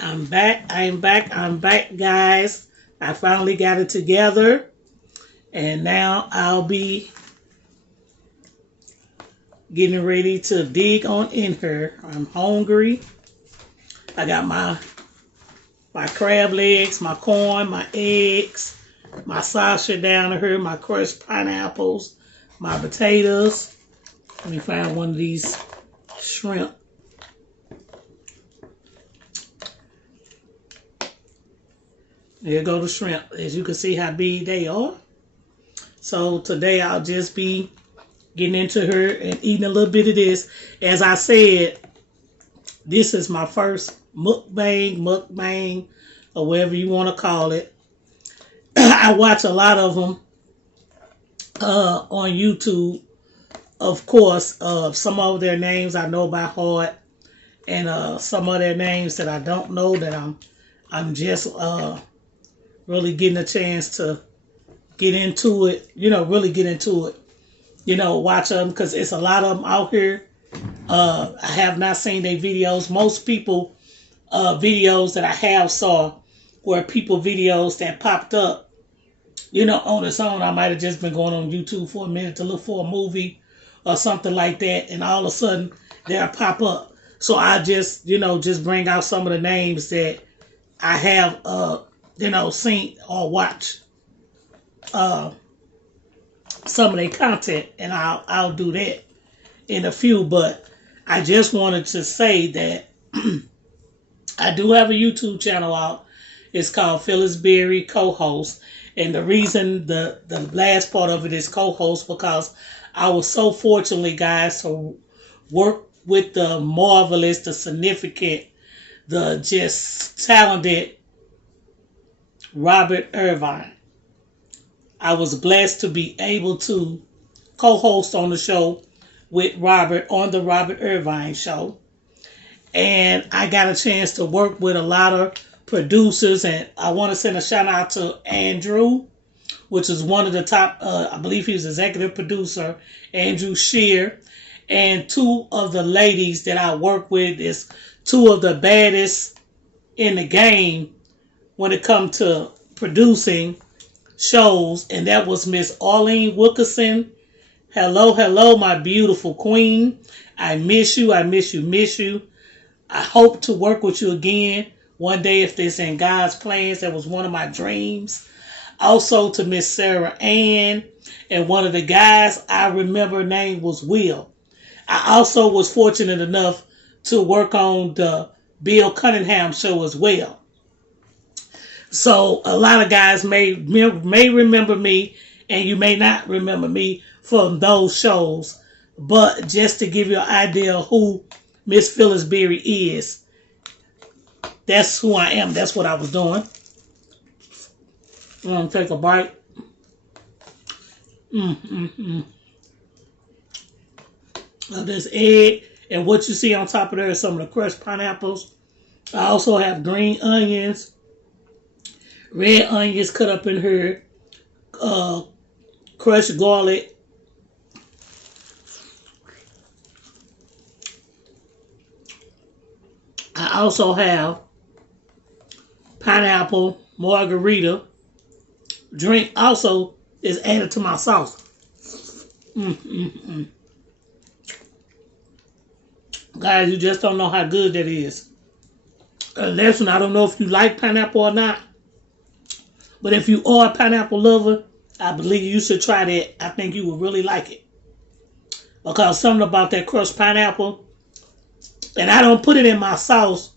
I'm back. I'm back, guys. I finally got it together. And now I'll be getting ready to dig on in her. I'm hungry. I got my crab legs, my corn, my eggs, my sausage down here, my crushed pineapples, my potatoes. Let me find one of these shrimp. There go the shrimp. As you can see how big they are. So today I'll just be getting into her and eating a little bit of this. As I said, this is my first mukbang, or whatever you want to call it. I watch a lot of them on YouTube. Of course, some of their names I know by heart, and some of their names that I don't know that I'm just really getting a chance to get into it. Really get into it. Watch them because it's a lot of them out here. I have not seen their videos. Most people videos that I have saw were people videos that popped up. On its own. I might have just been going on YouTube for a minute to look for a movie or something like that, and all of a sudden they'll pop up. So I just bring out some of the names that I have seen or watched some of their content, and I'll do that in a few. But I just wanted to say that I do have a YouTube channel out. It's called Phyllis Berry Co-Host. And the reason the last part of it is co-host because I was so fortunately, guys, to work with the marvelous, the significant, the just talented Robert Irvine. I was blessed to be able to co-host on the show with Robert on the Robert Irvine show. And I got a chance to work with a lot of producers, and I want to send a shout out to Andrew, which is one of the top, I believe he was executive producer, Andrew Shear. And two of the ladies that I work with is two of the baddest in the game when it comes to producing shows, and that was Miss Arlene Wilkerson. Hello, my beautiful queen. I miss you. I hope to work with you again one day if it's in God's plans. That was one of my dreams. Also to Miss Sarah Ann, and one of the guys I remember name was Will. I also was fortunate enough to work on the Bill Cunningham show as well. So a lot of guys may remember me, and you may not remember me from those shows. But just to give you an idea of who Miss Phyllis Berry is, that's who I am. That's what I was doing. I'm going to take a bite. Of this egg. And what you see on top of there is some of the crushed pineapples. I also have green onions, red onions cut up in here, crushed garlic, I also have pineapple margarita drink also is added to my sauce. Guys, you just don't know how good that is. Listen, I don't know if you like pineapple or not, but if you are a pineapple lover, I believe you should try that. I think you will really like it. Because something about that crushed pineapple, and I don't put it in my sauce.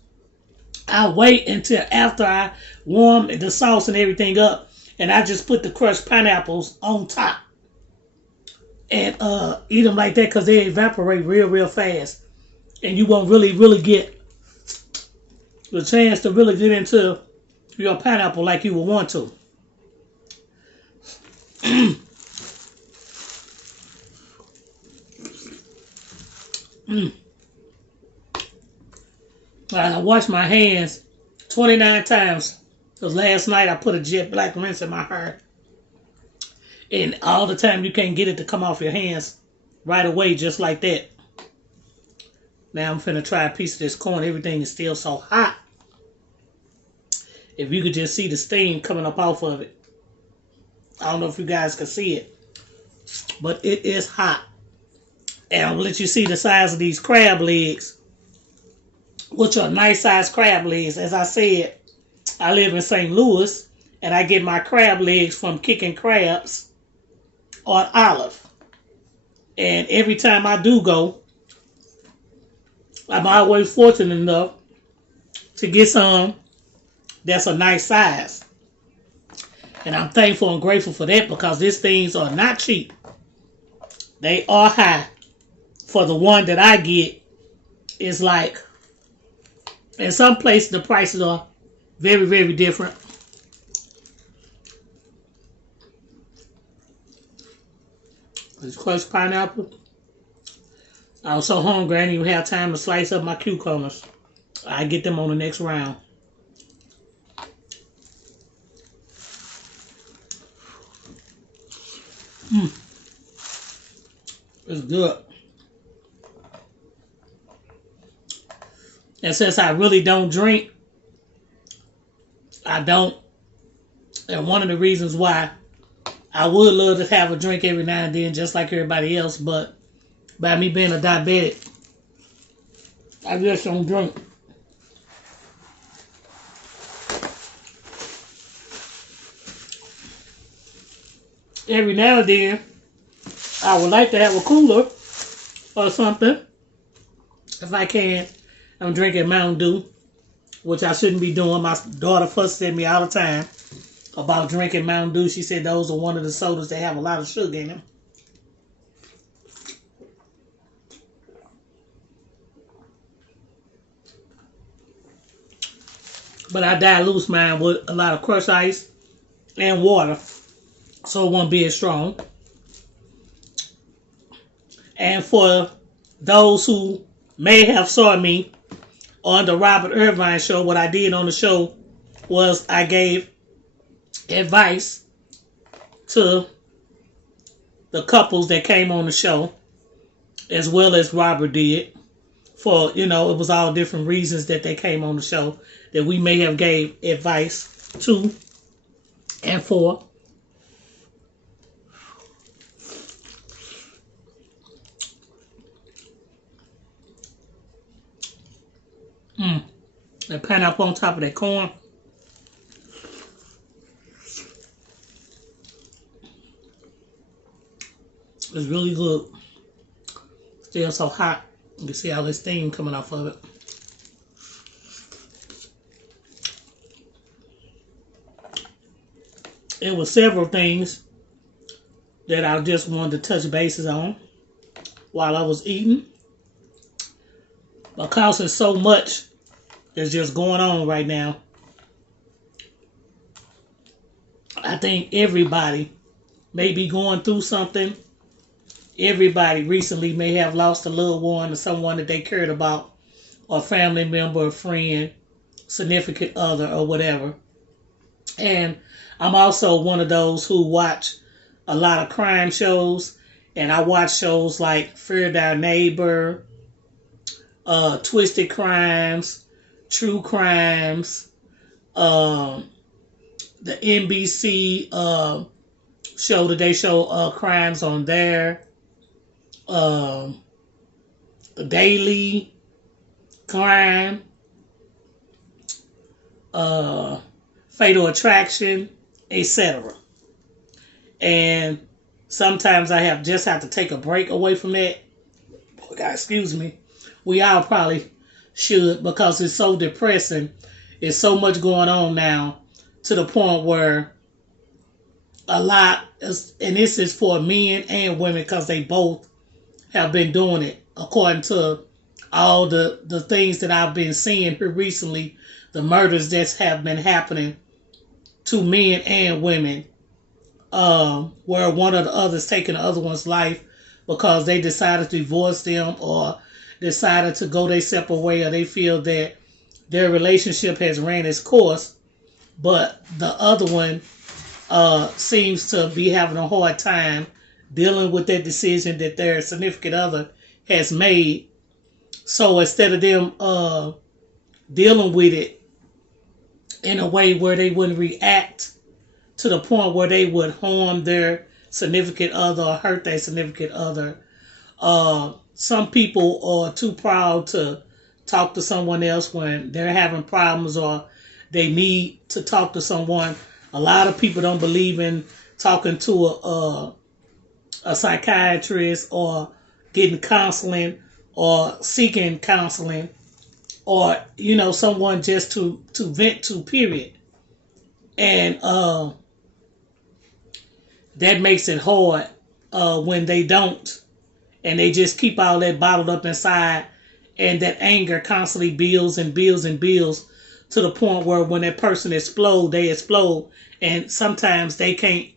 I wait until after I warm the sauce and everything up, and I just put the crushed pineapples on top and eat them like that because they evaporate real fast, and you won't really get the chance to really get into your pineapple like you would want to. I washed my hands 29 times because last night I put a jet black rinse in my hair. And all the time you can't get it to come off your hands right away just like that. Now I'm finna try a piece of this corn. Everything is still so hot. If you could just see the steam coming up off of it. I don't know if you guys can see it, but it is hot. And I'll let you see the size of these crab legs, which are nice sized crab legs. As I said, I live in St. Louis, and I get my crab legs from Kicking Crabs on Olive. And every time I do go, I'm always fortunate enough to get some that's a nice size. And I'm thankful and grateful for that because these things are not cheap. They are high. For the one that I get, it's like, in some places the prices are very, very different. This crushed pineapple. I was so hungry I didn't even have time to slice up my cucumbers. I get them on the next round. It's good. And since I really don't drink, I don't. And one of the reasons why I would love to have a drink every now and then, just like everybody else, but by me being a diabetic, I just don't drink. Every now and then, I would like to have a cooler or something. If I can, I'm drinking Mountain Dew, which I shouldn't be doing. My daughter fusses at me all the time about drinking Mountain Dew. She said those are one of the sodas that have a lot of sugar in them. But I dilute mine with a lot of crushed ice and water, so it won't be as strong. And for those who may have saw me on the Robert Irvine show, what I did on the show was I gave advice to the couples that came on the show, as well as Robert did. For, it was all different reasons that they came on the show that we may have gave advice to and for. That pineapple on top of that corn. It's really good. Still so hot. You can see all this steam coming off of it. There were several things that I just wanted to touch bases on while I was eating. Because there's so much that's just going on right now. I think everybody may be going through something. Everybody recently may have lost a loved one or someone that they cared about, or a family member, a friend, significant other, or whatever. And I'm also one of those who watch a lot of crime shows, and I watch shows like Fear Thy Neighbor, Twisted Crimes, True Crimes, the NBC show that they show crimes on there, the Daily Crime, Fatal Attraction, etc. And sometimes I just have to take a break away from that. God, excuse me. We all probably should, because it's so depressing. It's so much going on now to the point where a lot, and this is for men and women because they both have been doing it, according to all the things that I've been seeing here recently, the murders that have been happening to men and women, where one or the other's taking the other one's life because they decided to divorce them or decided to go their separate way, or they feel that their relationship has ran its course, but the other one seems to be having a hard time dealing with that decision that their significant other has made. So instead of them dealing with it in a way where they wouldn't react to the point where they would harm their significant other or hurt their significant other. Some people are too proud to talk to someone else when they're having problems or they need to talk to someone. A lot of people don't believe in talking to a psychiatrist or getting counseling or seeking counseling or someone just to vent to, period. And that makes it hard when they don't, and they just keep all that bottled up inside, and that anger constantly builds and builds and builds to the point where when that person explodes, they explode, and sometimes they can't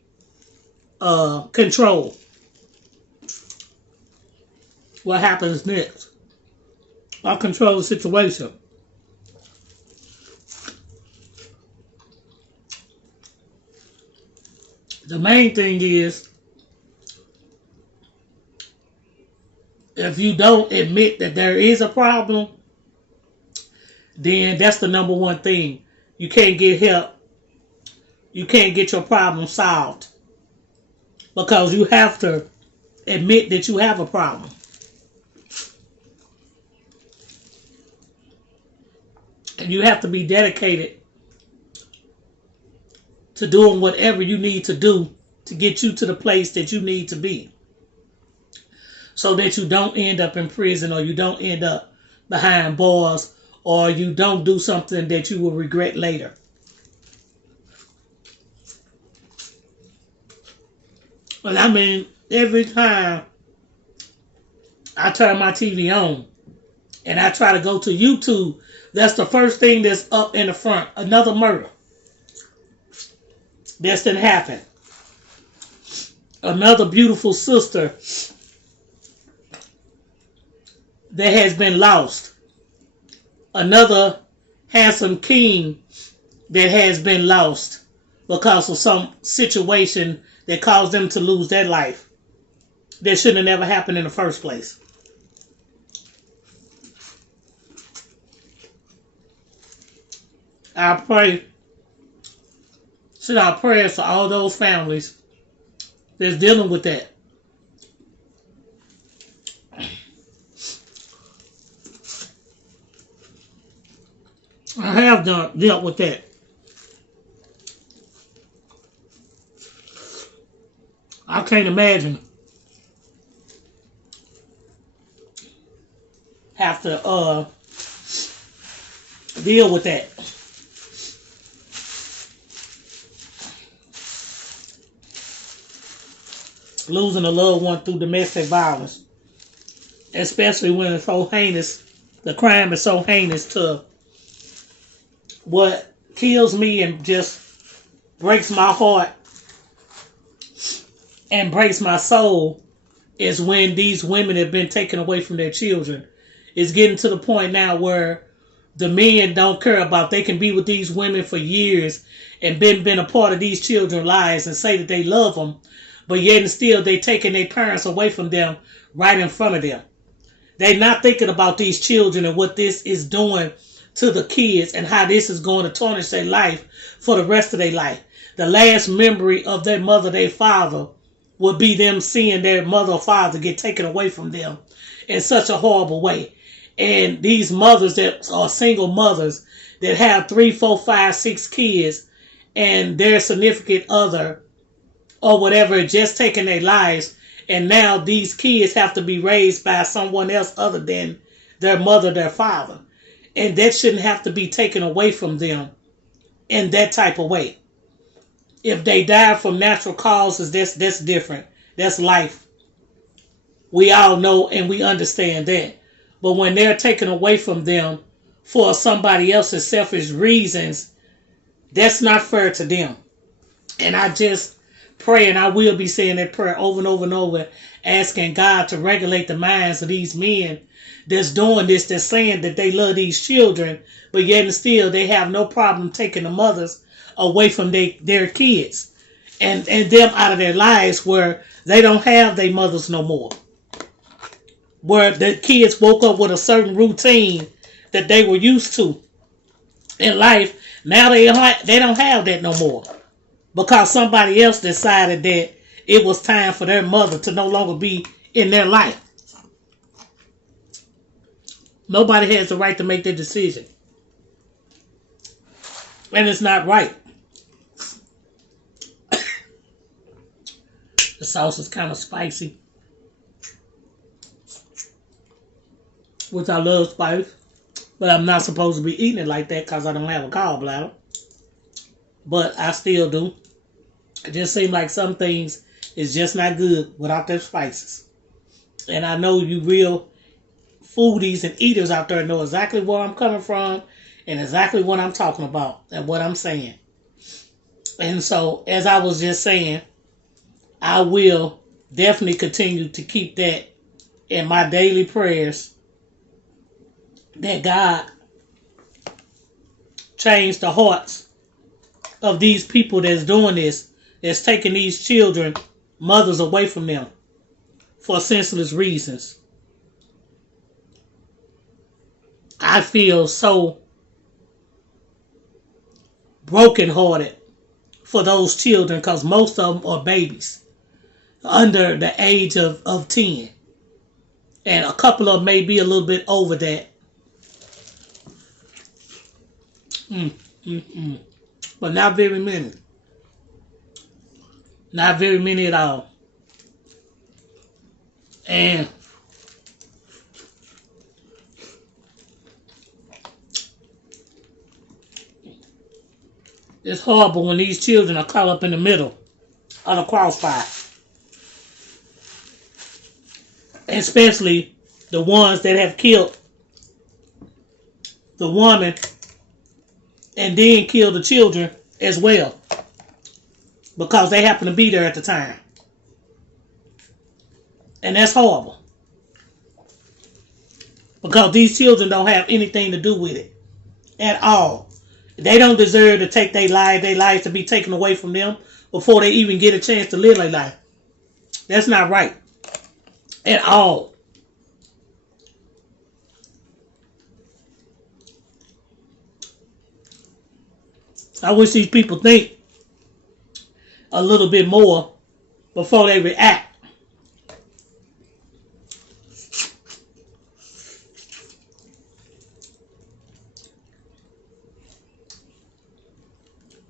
control what happens next or control the situation. The main thing is, if you don't admit that there is a problem, then that's the number one thing. You can't get help. You can't get your problem solved because you have to admit that you have a problem. And you have to be dedicated to doing whatever you need to do to get you to the place that you need to be, so that you don't end up in prison or you don't end up behind bars or you don't do something that you will regret later. But I mean, every time I turn my TV on and I try to go to YouTube, that's the first thing that's up in the front. Another murder. This didn't happen. Another beautiful sister that has been lost. Another handsome king that has been lost because of some situation that caused them to lose their life. That shouldn't have never happened in the first place. I pray, send our prayers to all those families that's dealing with that. I have dealt with that. I can't imagine have to deal with that. Losing a loved one through domestic violence, especially when it's so heinous. The crime is so heinous. To what kills me and just breaks my heart and breaks my soul is when these women have been taken away from their children. It's getting to the point now where the men don't care about. They can be with these women for years and been a part of these children's lives and say that they love them, but yet and still they taking their parents away from them right in front of them. They're not thinking about these children and what this is doing to the kids and how this is going to tarnish their life for the rest of their life. The last memory of their mother, their father, would be them seeing their mother or father get taken away from them in such a horrible way. And these mothers that are single mothers that have 3, 4, 5, 6 kids and their significant other or whatever just taking their lives, and now these kids have to be raised by someone else other than their mother, their father. And that shouldn't have to be taken away from them in that type of way. If they die from natural causes, that's different. That's life. We all know and we understand that. But when they're taken away from them for somebody else's selfish reasons, that's not fair to them. And I just pray, and I will be saying that prayer over and over and over, asking God to regulate the minds of these men that's doing this, that's saying that they love these children, but yet and still they have no problem taking the mothers away from their kids and them out of their lives, where they don't have their mothers no more. Where the kids woke up with a certain routine that they were used to. in life. Now they don't have that no more because somebody else decided that it was time for their mother to no longer be in their life. Nobody has the right to make that decision. And it's not right. The sauce is kind of spicy, which I love spice. But I'm not supposed to be eating it like that because I don't have a gallbladder. But I still do. It just seems like some things is just not good without their spices. And I know you real foodies and eaters out there know exactly where I'm coming from and exactly what I'm talking about and what I'm saying. And so, as I was just saying, I will definitely continue to keep that in my daily prayers, that God change the hearts of these people that's doing this, that's taking these children, mothers away from them for senseless reasons. I feel so brokenhearted for those children because most of them are babies under the age of 10. And a couple of them may be a little bit over that. But not very many. Not very many at all. And it's horrible when these children are caught up in the middle of the crossfire. Especially the ones that have killed the woman and then killed the children as well. Because they happen to be there at the time. And that's horrible. Because these children don't have anything to do with it at all. They don't deserve to take their lives to be taken away from them before they even get a chance to live their life. That's not right. At all. I wish these people think a little bit more before they react.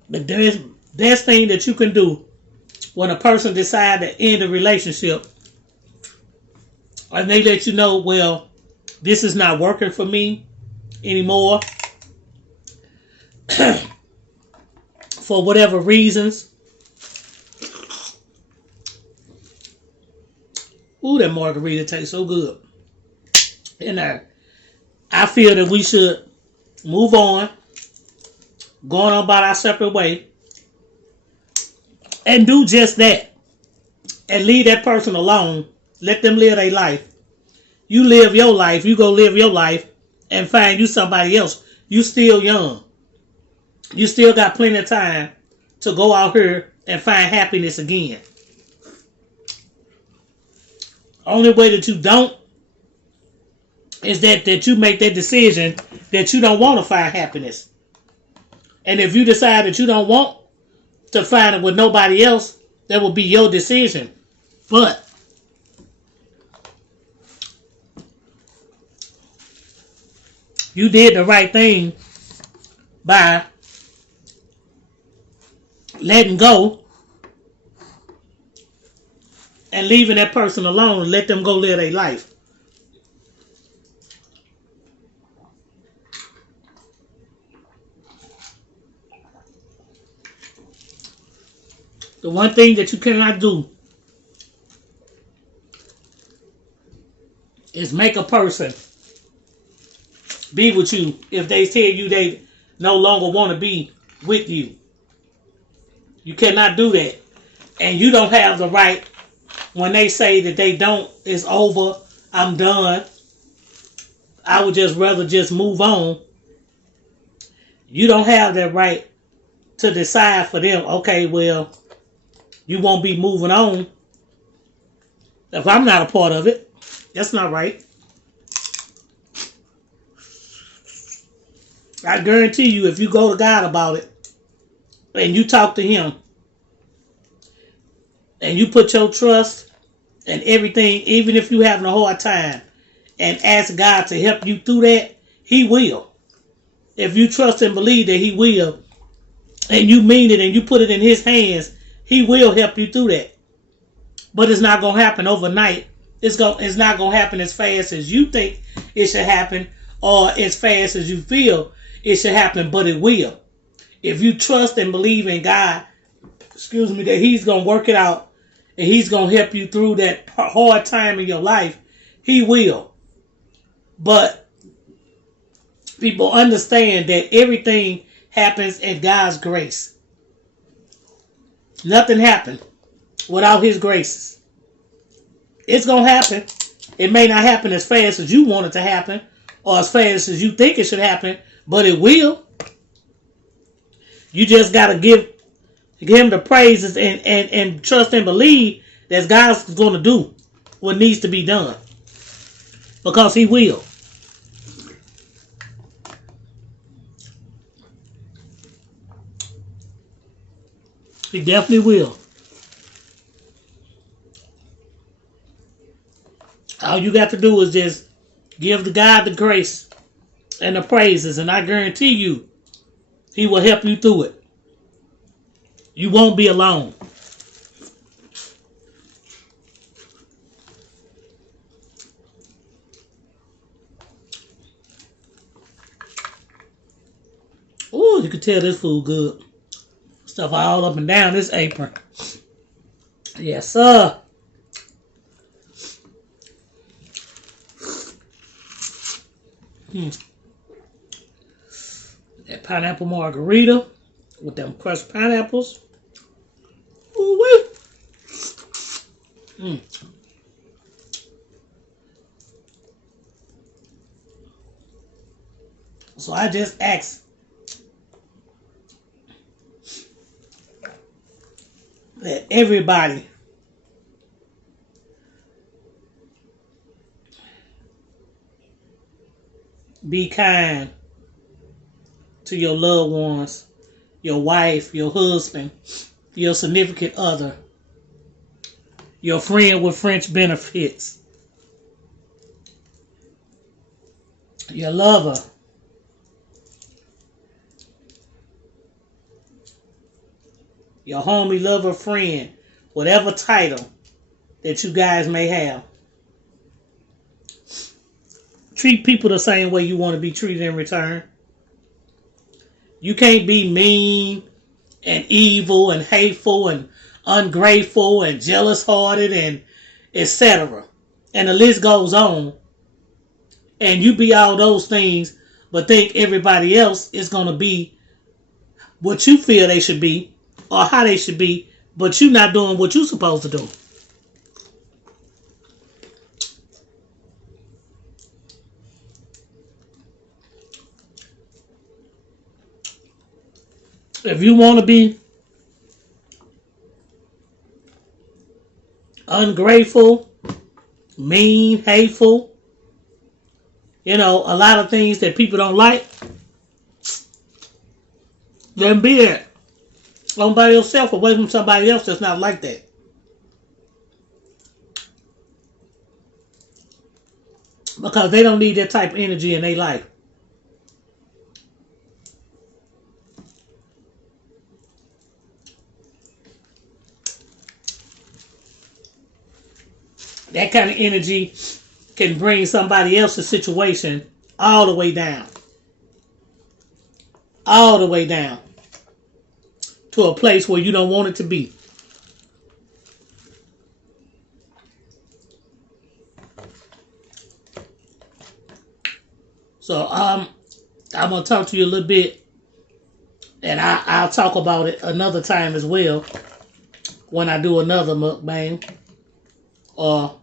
The best thing that you can do when a person decides to end a relationship and they let you know, well, this is not working for me anymore for whatever reasons. Ooh, that margarita tastes so good. And I feel that we should move on, going on about our separate way, and do just that. And leave that person alone. Let them live their life. You live your life. You go live your life and find you somebody else. You still young. You still got plenty of time to go out here and find happiness again. Only way that you don't is that you make that decision that you don't want to find happiness. And if you decide that you don't want to find it with nobody else, that will be your decision. But you did the right thing by letting go and leaving that person alone and let them go live their life. The one thing that you cannot do is make a person be with you if they tell you they no longer want to be with you. You cannot do that. And you don't have the right when they say that they don't, it's over, I'm done, I would just rather just move on. You don't have that right to decide for them, okay, well, you won't be moving on if I'm not a part of it. That's not right. I guarantee you, if you go to God about it and you talk to Him and you put your trust and everything, even if you're having a hard time, and ask God to help you through that, He will. If you trust and believe that He will, and you mean it and you put it in His hands, He will help you through that. But it's not gonna happen overnight. It's not gonna happen as fast as you think it should happen, or as fast as you feel it should happen. But it will. If you trust and believe in God, that He's gonna work it out and He's gonna help you through that hard time in your life, He will. But people understand that everything happens in God's grace. Nothing happened without His graces. It's going to happen. It may not happen as fast as you want it to happen or as fast as you think it should happen, but it will. You just got to give Him the praises and trust and believe that God's going to do what needs to be done, because He will. He definitely will. All you got to do is just give the God the grace and the praises, and I guarantee you, He will help you through it. You won't be alone. Ooh, you can tell this food good. Stuff all up and down this apron. Yes, sir. That pineapple margarita with them crushed pineapples. Ooh, wee. So I just asked that everybody be kind to your loved ones, your wife, your husband, your significant other, your friend with French benefits, your lover, your homie, lover, friend, whatever title that you guys may have. Treat people the same way you want to be treated in return. You can't be mean and evil and hateful and ungrateful and jealous-hearted and etc. And the list goes on. And you be all those things, but think everybody else is going to be what you feel they should be or how they should be, but you're not doing what you're supposed to do. If you want to be ungrateful, mean, hateful, a lot of things that people don't like, then be it. Don't by yourself away from somebody else that's not like that. Because they don't need that type of energy in their life. That kind of energy can bring somebody else's situation all the way down. All the way down. To a place where you don't want it to be. So I'm going to talk to you a little bit. And I'll talk about it another time as well. When I do another mukbang. Or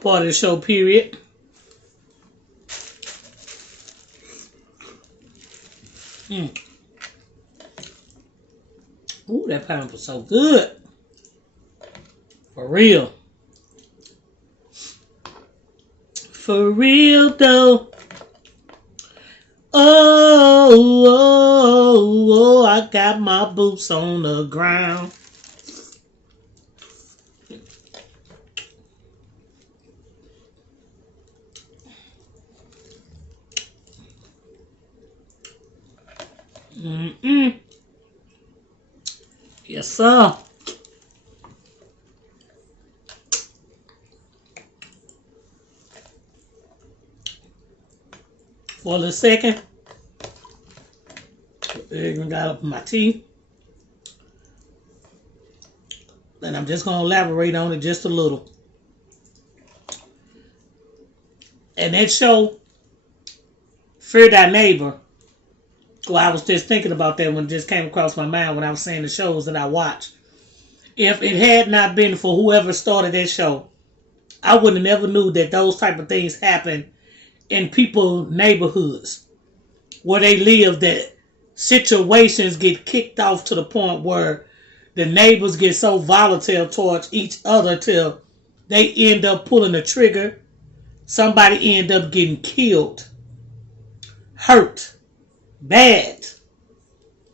part of the show, period. Ooh, that pineapple's so good. For real. For real, though. Oh, oh, oh, I got my boots on the ground. Mm-mm. Yes, sir. For the second, I got up my tea. And I'm just going to elaborate on it just a little. And that show, Fear Thy Neighbor, well, I was just thinking about that when it just came across my mind when I was saying the shows that I watched. If it had not been for whoever started that show, I would have never knew that those type of things happen in people's neighborhoods where they live, that situations get kicked off to the point where the neighbors get so volatile towards each other till they end up pulling the trigger. Somebody end up getting killed, hurt, bad,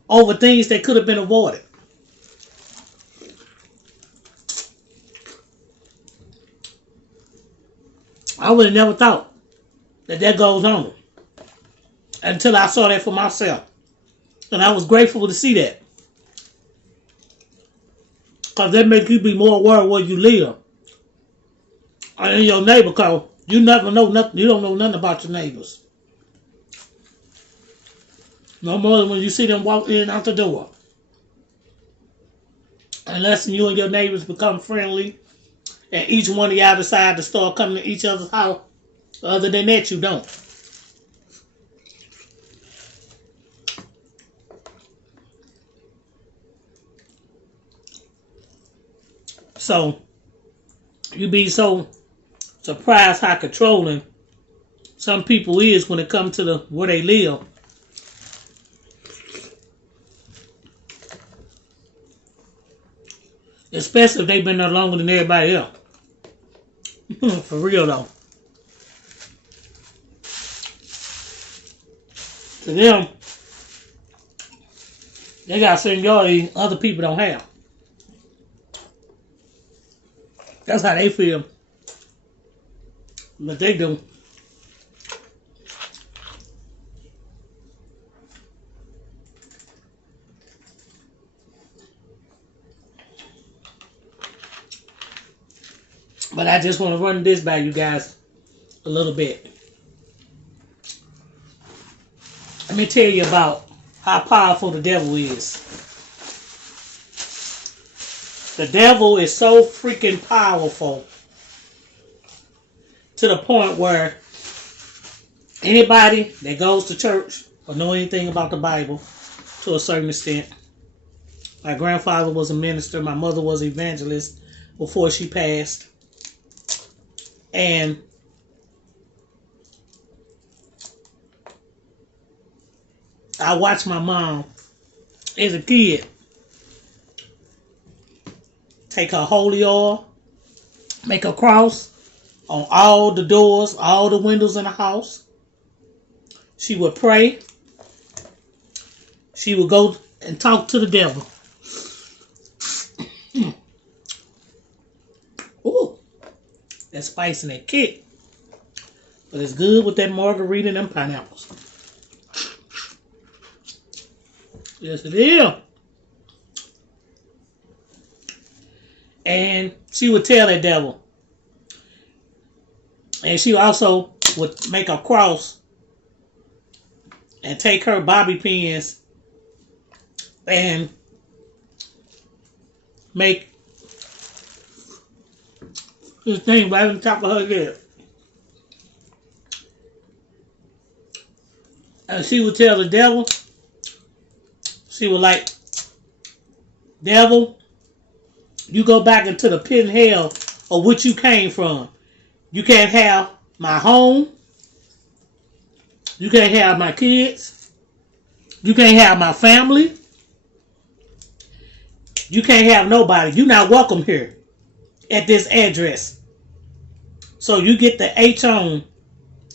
over things that could have been avoided. I would have never thought that goes on until I saw that for myself. And I was grateful to see that. Because that makes you be more aware of where you live. And in your neighbor, because you never know nothing. You don't know nothing about your neighbors. No more than when you see them walk in and out the door. Unless you and your neighbors become friendly and each one of y'all decide to start coming to each other's house. Other than that, you don't. So, you be so surprised how controlling some people is when it comes to the where they live. Especially if they've been there longer than everybody else. For real though. To them, they got seniority other people don't have. That's how they feel. But they do. But I just want to run this by you guys a little bit. Let me tell you about how powerful the devil is. The devil is so freaking powerful to the point where anybody that goes to church or know anything about the Bible to a certain extent. My grandfather was a minister. My mother was an evangelist before she passed. And I watched my mom as a kid take her holy oil, make a cross on all the doors, all the windows in the house. She would pray. She would go and talk to the devil. Ooh, that spice and that kick. But it's good with that margarita and them pineapples. Yes, it is. And she would tell that devil. And she also would make a cross and take her bobby pins and make this thing right on top of her head. And she would tell the devil, she would like, devil, you go back into the pit of hell of which you came from. You can't have my home. You can't have my kids. You can't have my family. You can't have nobody. You're not welcome here at this address. So you get the H on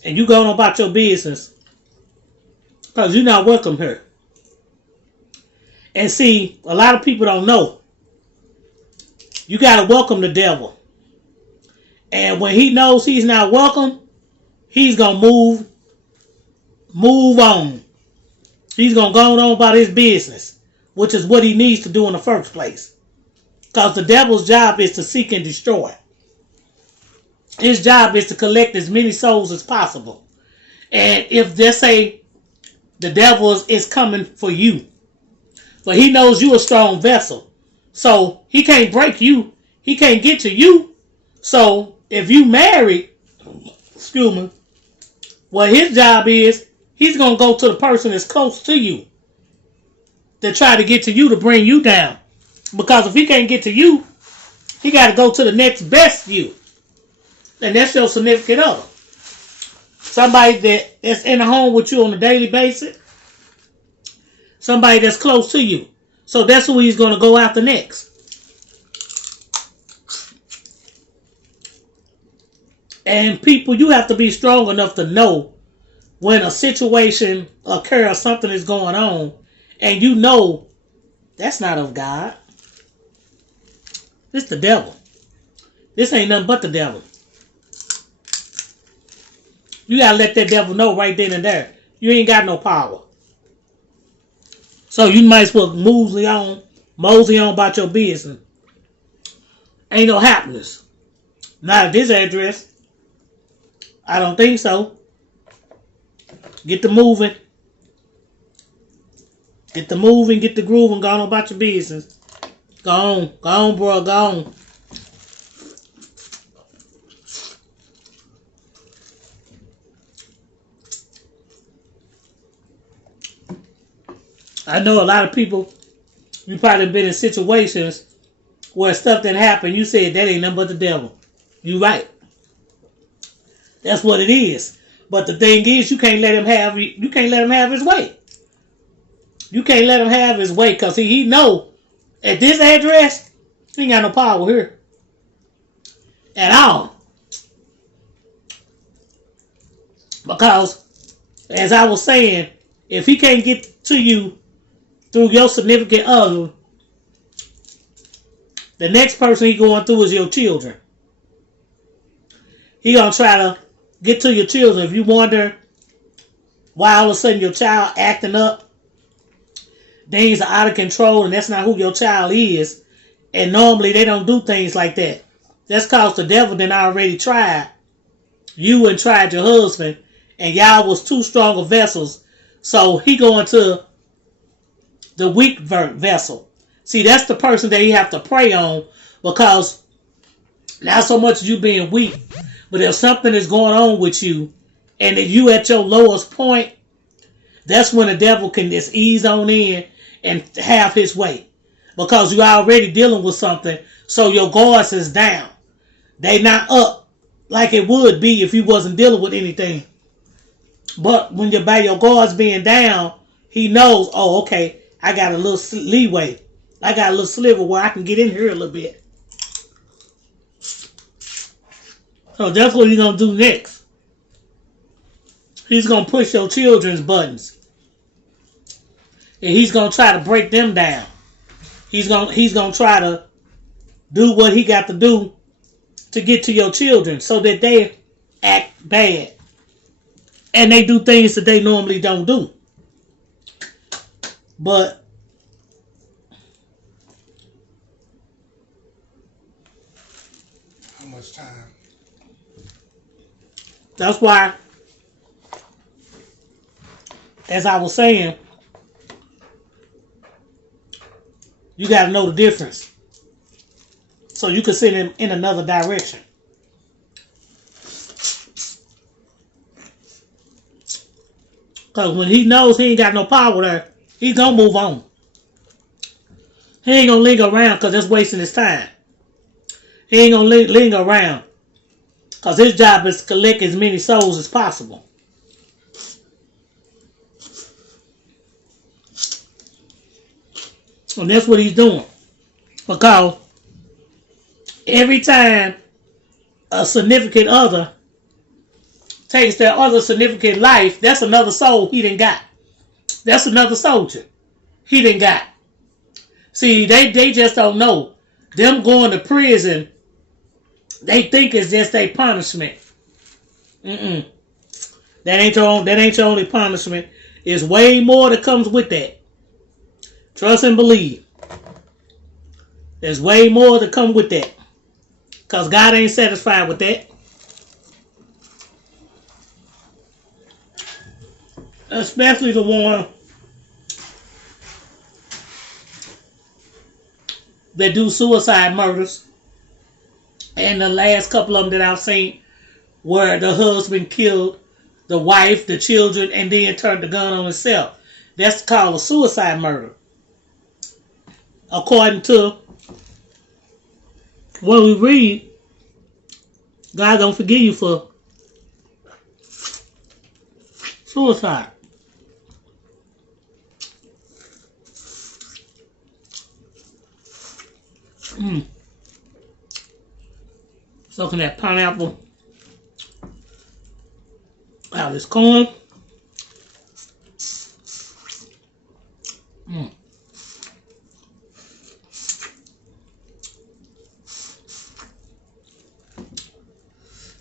and you go on about your business. Because you're not welcome here. And see, a lot of people don't know. You got to welcome the devil. And when he knows he's not welcome, he's going to move on. He's going to go on about his business, which is what he needs to do in the first place. Because the devil's job is to seek and destroy. His job is to collect as many souls as possible. And if they say the devil is coming for you, but he knows you're a strong vessel, so he can't break you. He can't get to you. So if you married, excuse me, what his job is, he's going to go to the person that's close to you to try to get to you to bring you down. Because if he can't get to you, he got to go to the next best you. And that's your significant other. Somebody that's in the home with you on a daily basis. Somebody that's close to you. So that's who he's going to go after next. And people, you have to be strong enough to know when a situation occurs, something is going on, and you know that's not of God. It's the devil. This ain't nothing but the devil. You gotta let that devil know right then and there. You ain't got no power. So you might as well mosey on about your business. Ain't no happiness. Not at this address. I don't think so. Get the moving. Get the moving, get the grooving, go on about your business. Go on, bro, go on. I know a lot of people, you probably been in situations where stuff that happened, you said that ain't nothing but the devil. You right. That's what it is. But the thing is, you can't let him have his way. You can't let him have his way because he know at this address, he ain't got no power here. At all. Because, as I was saying, if he can't get to you through your significant other, the next person he going through is your children. He gonna try to get to your children. If you wonder why all of a sudden your child acting up, things are out of control and that's not who your child is, and normally they don't do things like that. That's cause the devil then already tried you and tried your husband, and y'all was too strong of vessels, so he going to the weak vessel. See, that's the person that he have to pray on, because not so much you being weak, but if something is going on with you and if you at your lowest point, that's when the devil can just ease on in and have his way. Because you're already dealing with something, so your guards is down. They not up like it would be if you wasn't dealing with anything. But when you're by your guards being down, he knows, oh, okay, I got a little leeway. I got a little sliver where I can get in here a little bit. So that's what he's going to do next. He's going to push your children's buttons. And he's going to try to break them down. He's going to try to do what he got to do to get to your children so that they act bad. And they do things that they normally don't do. But how much time? That's why, as I was saying, you got to know the difference so you can send him in another direction. Because when he knows he ain't got no power there, he's going to move on. He ain't going to linger around because that's wasting his time. He ain't going to linger around because his job is to collect as many souls as possible. And that's what he's doing. Because every time a significant other takes their other significant life, that's another soul he done got. That's another soldier. He didn't got. See, they just don't know. Them going to prison, they think it's just a punishment. Mm-mm. That ain't your only punishment. There's way more that comes with that. Trust and believe. There's way more that come with that. Because God ain't satisfied with that. Especially the one that do suicide murders. And the last couple of them that I've seen where the husband killed the wife, the children, and then turned the gun on himself. That's called a suicide murder. According to what we read, God don't forgive you for suicide. Soaking that pineapple out of this corn.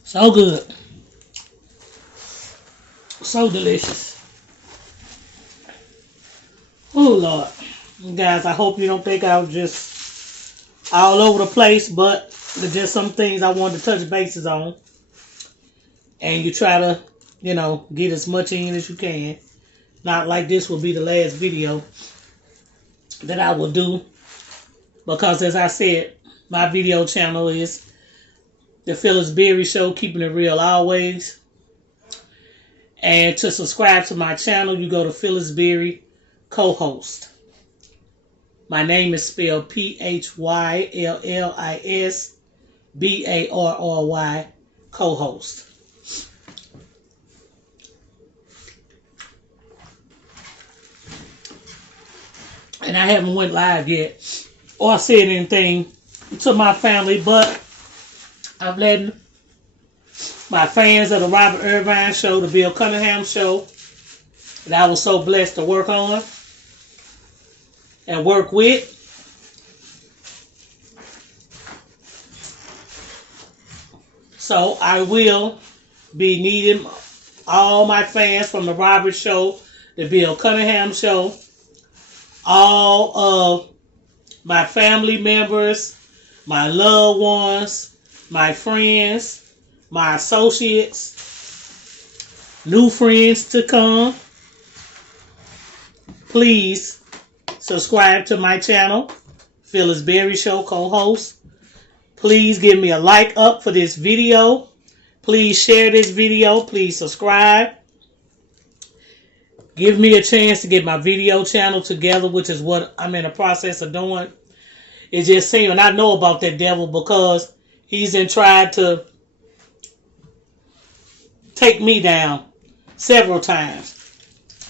So good. So delicious. Oh, Lord. Guys, I hope you don't think I was just all over the place, but there's just some things I wanted to touch bases on. And you try to, get as much in as you can. Not like this will be the last video that I will do. Because as I said, my video channel is The Phyllis Berry Show, keeping it real always. And to subscribe to my channel, you go to Phyllis Berry Co-host. My name is spelled PHYLLISBARRY Co-host. And I haven't went live yet or said anything to my family, but I've let my fans of the Robert Irvine Show, the Bill Cunningham Show, that I was so blessed to work on and work with. So I will be needing all my fans from the Robert Show, the Bill Cunningham Show, all of my family members, my loved ones, my friends, my associates, new friends to come. Please subscribe to my channel, Phyllis Berry Show Co-host. Please give me a like up for this video. Please share this video. Please subscribe. Give me a chance to get my video channel together, which is what I'm in the process of doing. It just seems, and I know about that devil because he's tried to take me down several times.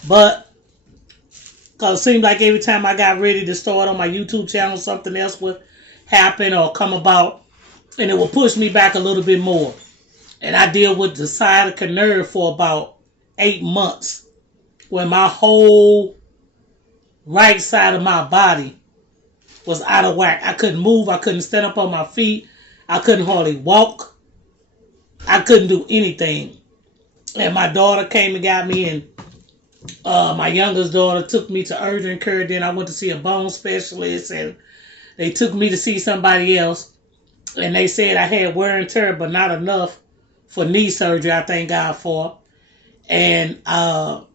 But because it seemed like every time I got ready to start on my YouTube channel, something else would happen or come about, and it would push me back a little bit more. And I deal with the sciatica nerve for about 8 months, where my whole right side of my body was out of whack. I couldn't move. I couldn't stand up on my feet. I couldn't hardly walk. I couldn't do anything. And my daughter came and got me, and my youngest daughter took me to urgent care. Then I went to see a bone specialist, and they took me to see somebody else. And they said I had wear and tear, but not enough for knee surgery, I thank God for. And the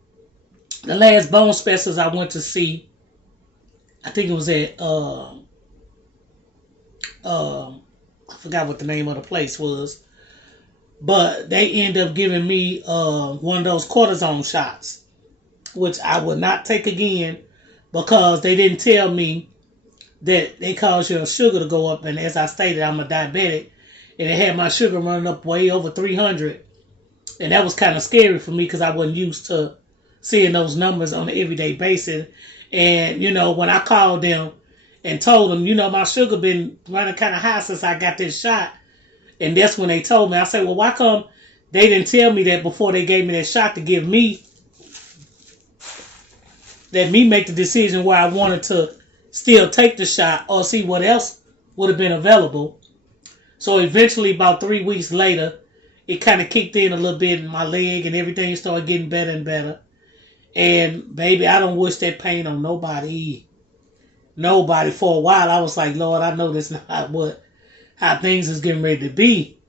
last bone specialist I went to see, I think it was at, I forgot what the name of the place was. But they ended up giving me one of those cortisone shots, which I would not take again because they didn't tell me that they cause your sugar to go up. And as I stated, I'm a diabetic, and it had my sugar running up way over 300. And that was kind of scary for me because I wasn't used to seeing those numbers on an everyday basis. And, when I called them and told them, my sugar been running kind of high since I got this shot. And that's when they told me. I said, well, why come they didn't tell me that before they gave me that shot to give me let me make the decision where I wanted to still take the shot or see what else would have been available. So eventually, about 3 weeks later, it kind of kicked in a little bit in my leg and everything started getting better and better. And baby, I don't wish that pain on nobody. Nobody. For a while, I was like, Lord, I know this not how things is getting ready to be.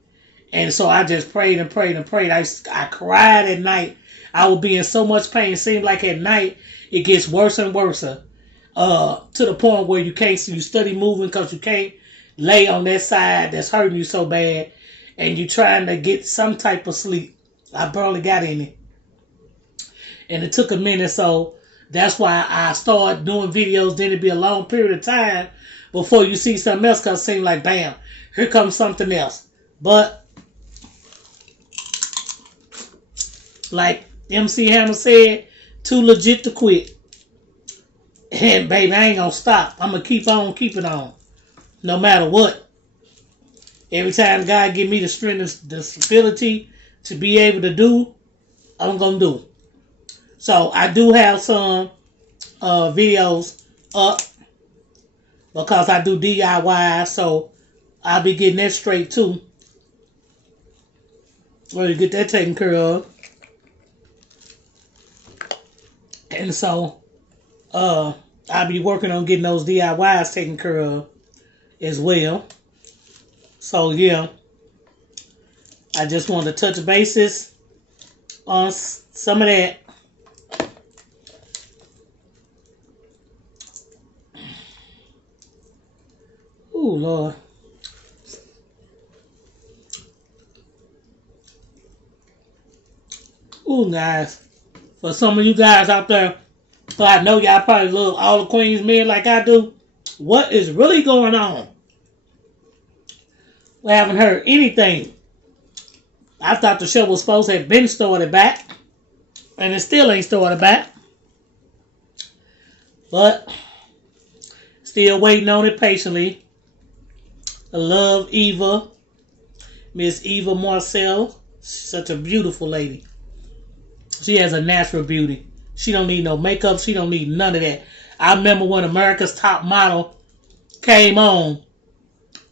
And so I just prayed and prayed and prayed. I cried at night. I would be in so much pain. It seemed like at night it gets worse and worse. To the point where you can't see, you study moving because you can't lay on that side that's hurting you so bad, and you trying to get some type of sleep. I barely got any. And it took a minute, so that's why I started doing videos. Then it'd be a long period of time before you see something else, because it seemed like, bam, here comes something else. But like MC Hammer said, too legit to quit. And baby, I ain't gonna stop. I'm gonna keep on keeping on, no matter what. Every time God give me the strength, the stability to be able to do, I'm gonna do. So I do have some videos up because I do DIY. So I'll be getting that straight too. Ready to get that taken care of. And so I'll be working on getting those DIYs taken care of as well. So yeah, I just wanted to touch bases on some of that. Ooh, Lord. Ooh, guys. For some of you guys out there, so I know y'all probably love all the Queens men like I do. What is really going on? We haven't heard anything. I thought the show was supposed to have been started back. And it still ain't started back. But still waiting on it patiently. I love Eva. Miss Eva Marcel. She's such a beautiful lady. She has a natural beauty. She don't need no makeup. She don't need none of that. I remember when America's Top Model came on,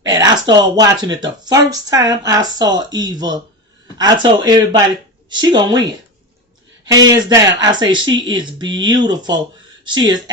and I started watching it. The first time I saw Eva, I told everybody, she gonna win. Hands down. I say she is beautiful. She is